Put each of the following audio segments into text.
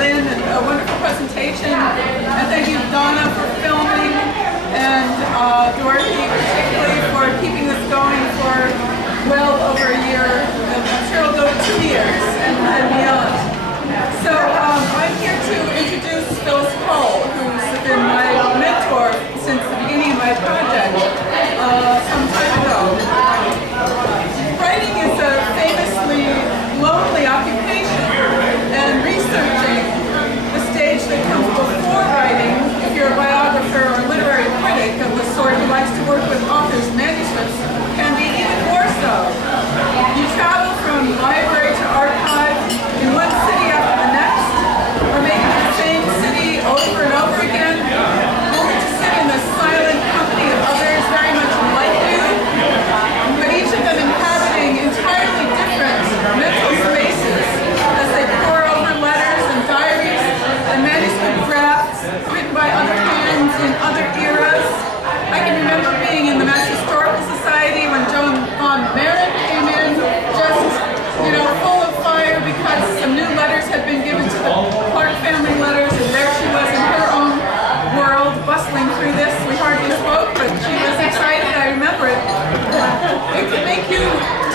Lynn, a wonderful presentation. And thank you, Donna, for filming, and Dorothy particularly for keeping this going for well over a year. I'm sure it'll go to 2 years and beyond. So I'm here to introduce Phyllis Cole, who's been my mentor since the beginning of my project some time ago. Writing is a famously lonely occupation, and researching the stage that comes before writing, if you're a biographer or literary critic of the sort who likes to work with authors' manuscripts, can be even more so. You travel from library to archive in one city after the next, or maybe the same city over and over again, only to sit in the silent company of others very much like you, but each of them inhabiting entirely different mental spaces as they pore over letters and diaries and manuscript drafts written by other hands in other eras. I can remember being in the Mass Historical Society when Joan von Maren came in, just, full of fire because some new letters had been given to the Clark family letters, and there she was in her own world, bustling through this. We hardly spoke, but she was excited. I remember it. It can make you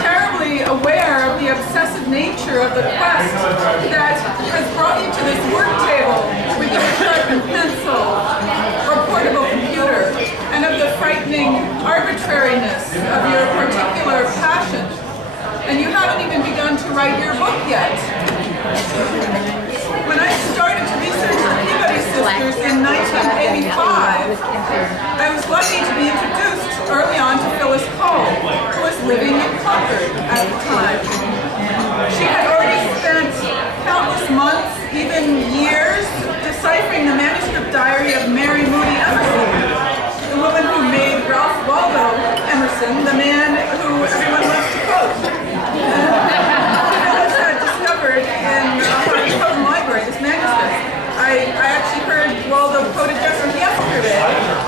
terribly aware of the obsessive nature of the quest that has brought you to this work table with your sharpened pencil or portable computer, and of the frightening arbitrariness of your particular passion. And you haven't even begun to write your book yet. When I started to research the Peabody sisters in 1985, I was lucky to be introduced early on to Phyllis Cole, who was living in Concord at the time. She had already spent countless months, even years, deciphering the manuscript diary of Mary Moody Emerson, the woman who made Ralph Waldo Emerson the man who everyone loves to quote. Phyllis had discovered in Harvard Library this manuscript. I actually heard Waldo quoted just yesterday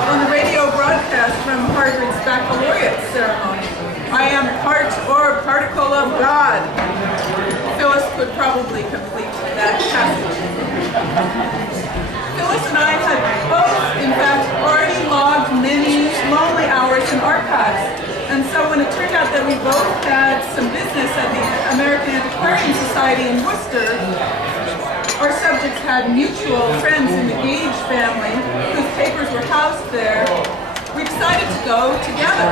on the radio broadcast from Harvard's baccalaureate ceremony. I am part or particle of God. Phyllis could probably complete that passage. Phyllis and I had both, in fact, already logged many lonely hours in archives. And so when it turned out that we both had some business at the American Antiquarian Society in Worcester, our subjects had mutual friends in the Gage family whose papers were housed there. We decided to go together.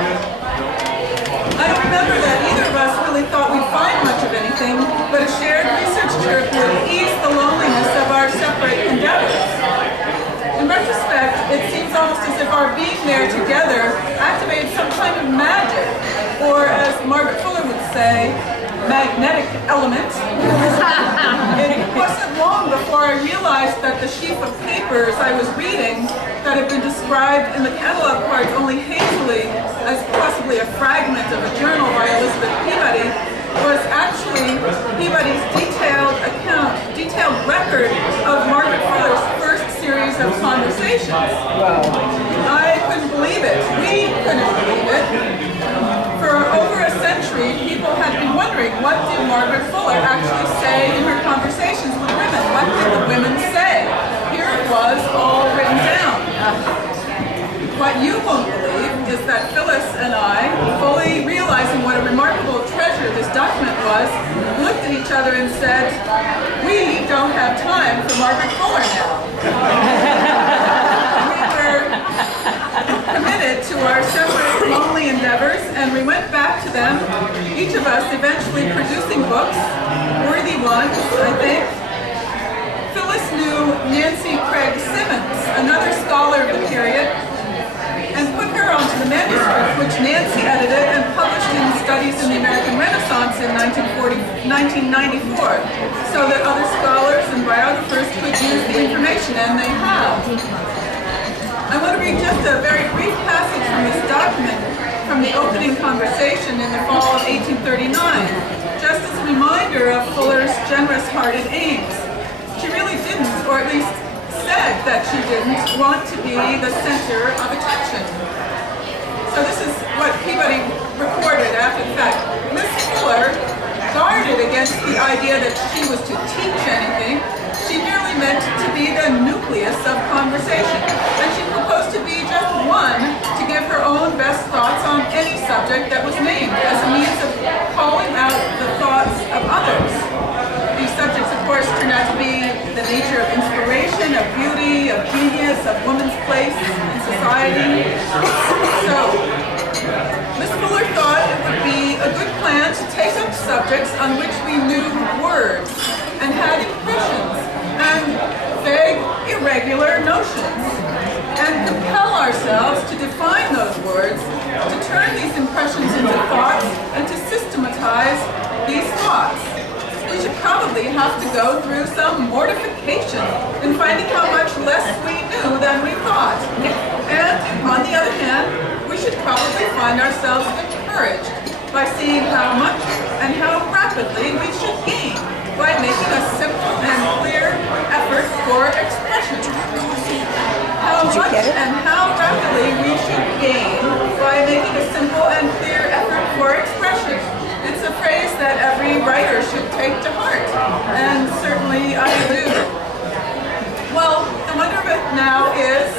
I don't remember that either of us really thought we'd find much of anything, but a shared research trip would ease the loneliness of our separate endeavors. In retrospect, it seems almost as if our being there together activated some kind of magic, or as Margaret Fuller would say, magnetic element. It wasn't long before I realized that the sheaf of papers I was reading that had been described in the catalog parts only hazily as possibly a fragment of a journal by Elizabeth Peabody was actually Peabody's detailed record of Margaret Fuller's first series of conversations. Wow. I couldn't believe it. We couldn't believe it. For over a century, people had been wondering, what did Margaret Fuller actually say in her conversations with women? What did the women say? Here it was, all written down. What you won't believe is that Phyllis and I, fully realizing what a remarkable treasure this document was, looked at each other and said, we don't have time for Margaret Fuller now. We were committed to our separate lonely endeavors, and we went back to them, each of us eventually producing books, worthy ones, I think. Phyllis knew Nancy Craig Simmons, another scholar of the period, and put her onto the manuscript, which Nancy edited and published in Studies in the American Renaissance in 1994, so that other scholars and biographers could use the information, and they have. I want to read just a very brief passage from this document from the opening conversation in the fall of 1839, just as a reminder of Fuller's generous-hearted aims. She really didn't, or at least said that she didn't, want to be the center of attention. So this is what Peabody recorded after the fact. Miss Fuller guarded against the idea that she was to teach anything. She merely subject that was named as a means of calling out the thoughts of others. These subjects, of course, turned out to be the nature of inspiration, of beauty, of genius, of woman's place in society. So, Miss Fuller thought it would be a good plan to take up subjects on which we knew words and had impressions and vague, irregular notions, and compel ourselves to define those words, to turn these impressions into thoughts, and to systematize these thoughts. We should probably have to go through some mortification in finding how much less we knew than we thought. And on the other hand, we should probably find ourselves encouraged by seeing how much and how rapidly we should gain by making a simple and clear effort for expression. How much and how rapidly we should gain by making a simple and clear effort for expression. It's a phrase that every writer should take to heart, and certainly I do. Well, the wonder of it now is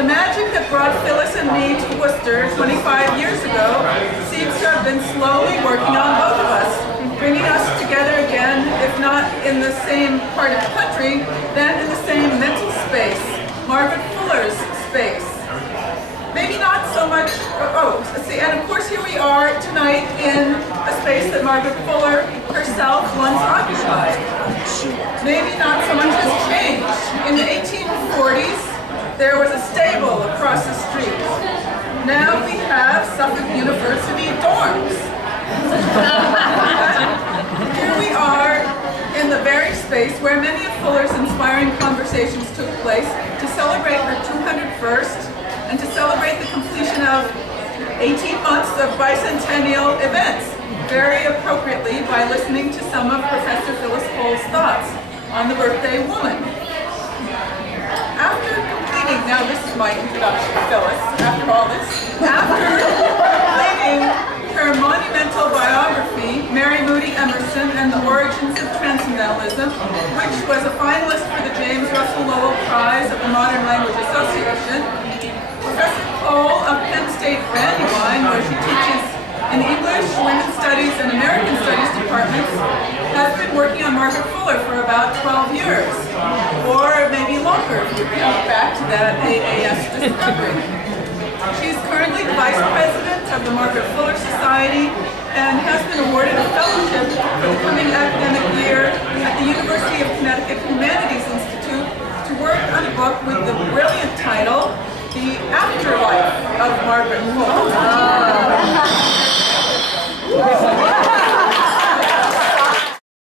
the magic that brought Phyllis and me to Worcester 25 years ago seems to have been slowly working on both of us, bringing us together again, if not in the same part of the country, then in the same mental space, Margaret Fuller's space. Maybe not so much, see, and of course here we are tonight in a space that Margaret Fuller herself once occupied. Maybe not so much has changed. In the 1840s, there was a stable across the street. Now we have Suffolk University dorms. Here we are in the very space where many of Fuller's inspiring conversations took place to celebrate her 201st and to celebrate the completion of 18 months of bicentennial events, very appropriately by listening to some of Professor Phyllis Cole's thoughts on the birthday woman. After completing, now this is my introduction, Phyllis, after all this, after completing her monumental biography, Mary Moody Emerson and the Origins of Transcendentalism, which was a finalist for the James Russell Lowell Prize of the Modern Language Association, Professor Cole of Penn State Brandywine, where she teaches in the English, Women's Studies, and American Studies departments, has been working on Margaret Fuller for about 12 years, or maybe longer if you count back to that AAS discovery. She is currently the Vice President of the Margaret Fuller Society and has been awarded a fellowship for the coming academic year at the University of Connecticut Humanities Institute to work on a book with the brilliant title, The Afterlife of Margaret Fuller.